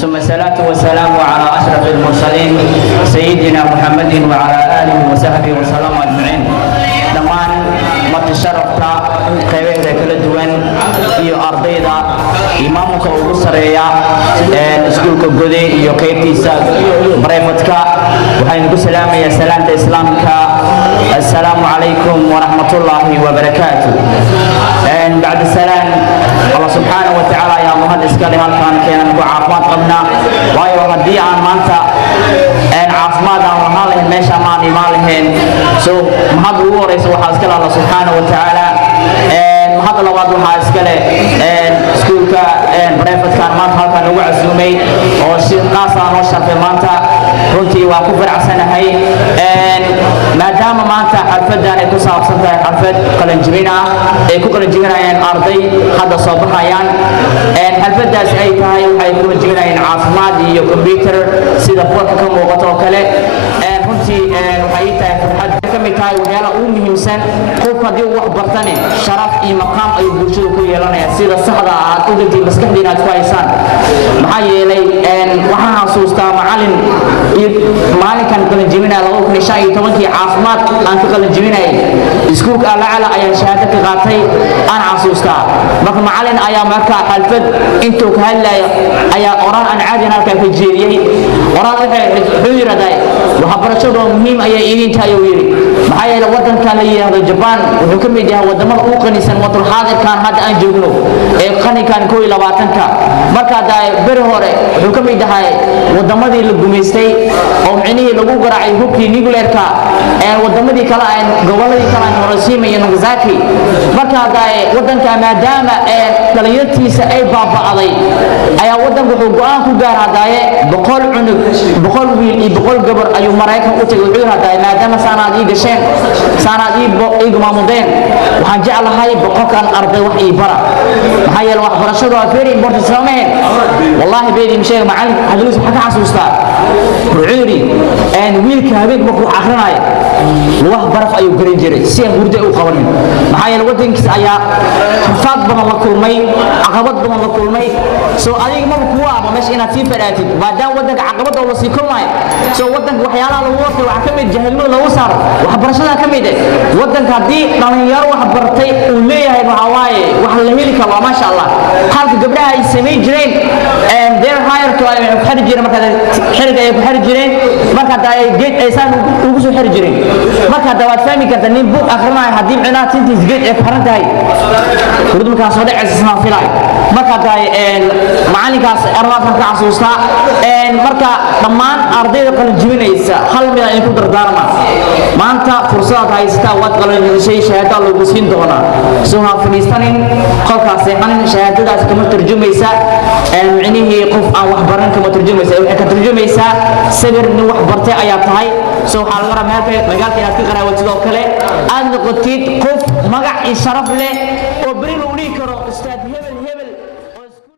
ثم الصلاة والسلام على أشرف المرسلين سيدنا محمد وعلى آله وصحبه وسلم أجمعين. دمان متشرفتا قيبه كلا دوان iyo ardayda imaamka ugu sareeya iskuulka gode iyo qaybtiisa barefadka waxaan ku salaamayaa salaanta islaamka assalaamu alaykum wa rahmatullahi wa barakatuh. بعد السلام الله سبحانه وتعالى يا مهد اسكالي هالكان كينا نقول عافمات قبنا وايو هدي عن مانتا ان عافمات عن وحالهم ميشا ماني مالهن سو مهد ووريس وحاسكال الله سبحانه وتعالى مهد لواد وحاسكالي سكولكا بريفت كان مانتا هالكان نقول عزومي ناسا نوشا في مانتا runtii waa ku faraxsanahay maadaama maanta xalfadan ay ku saabsan tahay xalfad qalinjibin ah ay ku qalinjibinayaan arday hadda soo baxayaan xalfadaas ay tahay waxay ku qalinjibinayaan caafimaad iyo computer sida boorka ka muuqato oo kale runtii waxay tahay farxad ka mid tahay waxyaalaha ugu muhiimsan qof haddii uu wax bartane sharaf iyo maqaam ay bulshada ku yeelanayaan sida saxda ah aad ogtay maskaxdiina aad ku haysaan maxaa yeelay waxaan xasuustaa macallin maalinkan qalinjibinaa 2015 caafimaad aan ka qalinjibinay iskuulka alacala ayaan shahaado ka qaatay aan xasuustaa marka macallin ayaa marka xalfad intuu ka hadlay ayaa oran aan caadi halka ka jeediyay oran wuxuu yiraahday waxa barashadu muhiim ayay idin tahay oo yiri maxaa yeelay wadanka la yiraahdo Japan wuxuu ka mid yahay wadamada ugu qanisan wadal xaadirkan hadda aan joogno ee qanikan 12ka marka daa bir hore wuxuu ka mid yahay wadamadii la gumeystay oo micnihii lagu garaacay hubkii nuclearka ee wadamadii kala ay goboladii kala Hiroshima iyo Nagasaki marka daa wadanka maadaama dhalinyartiisa ay baaba'day ayaa wadanku wuxuu go'aan ku gaaraaday 100 cunug 100 wiil iyo 100 gabar ayuu Mareykan u tagay wuxuu raday maadaama sanadii gasheen sanadii igu maamudeen waxaan jeclahay boqolkan arday wax ii bara maxaa yeelay waxbarashadu waa very important sameyn wallahi beedii sheeg macallin hadalus waxa ka xasuustaa wuxuu wiilka habeen markuu aqrinayo wax baraf ayuu garin jiray si aan hurdo u qabanin maxaa yeelay wadankiisa ayaa faad badan la kulmay caqabad badan la kulmay soo adiga ma ku waaba meesha inaad sii fadhaatid maadaama wadanka caqabad oo la sii kulmay soo wadanka waxyaalaha lagu wato waxa ka mid jahilnimo lagu saaro waxbarashada ka mid ah wadanka hadii dhalinyaro wax bartay uu leeyahay waxa waaye wax la heli karo ma sha Allah halka gabdhaha ay sameey jireen their higher to ay xiri jireen marka xiriga ay ku xiri jireen marka ay geed ay saan ugu soo xiri jireen marka dawaad fahmi kartaa nin book akhrinay hadii cinaad tintiis geed ay xiran tahay kurdu marka soo dhaceysna filay marka macalinkaas arwaaqan ka xasuusta marka dhammaan ardayda qalinjibinaysa hal mid ay ku dardaarma maanta fursad haysta wad qalinjibisay shahaado lagu siin doona soo ha fariistanin qolkaas aan shahaadadaas kama tarjumaysa micnihii qof aan wax baran kama tarjumaysa waxay ka tarjumaysa sabir nin wax bartay ayaa tahay soo waxa laga rabaa magaalka inaad ka qaraawatid oo kale aad noqotid qof magac iyo sharaf leh oo bari loo dhigi karo ustaad